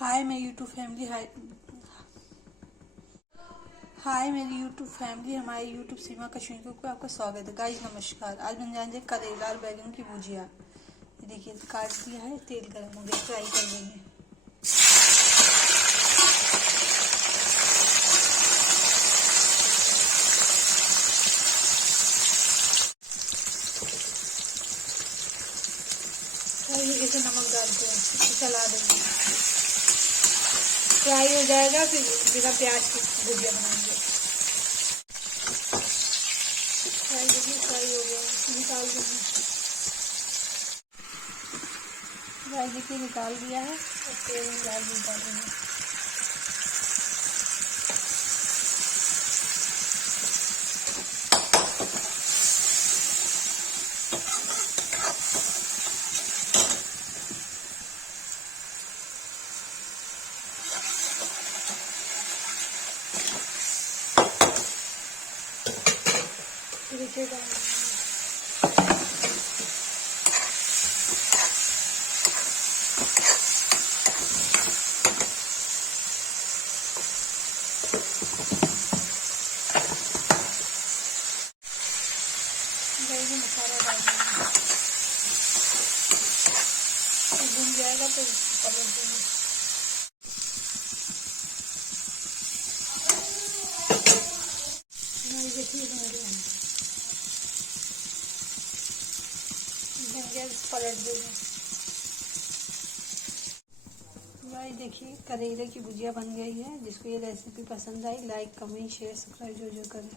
हाय मेरी YouTube family हाय मेरी YouTube family हमारे यूट्यूब सीमा कश्मीर को आपका स्वागत है। गाइस नमस्कार। आज बन जाएंगे करेला और बैगन की भुजिया। ये देखिए काट दिया है, तेल गर्म हो गया, फ्राई कर लेंगे। जैसे नमक डालते हैं, चला देंगे, फ्राई हो जाएगा। फिर बिना प्याज की भुजिया बनाएंगे। फ्राई हो गया, निकाल देंगे। फ्राई देखिए निकाल दिया है और तेल डाल देंगे। देखिए मसाला डाल देंगे, भून जाएगा तो पलट देंगे। देखिए बन गया, पलट देंगे। भाई देखिए करेले की भुजिया बन गई है। जिसको ये रेसिपी पसंद I like comment share subscribe जो करें।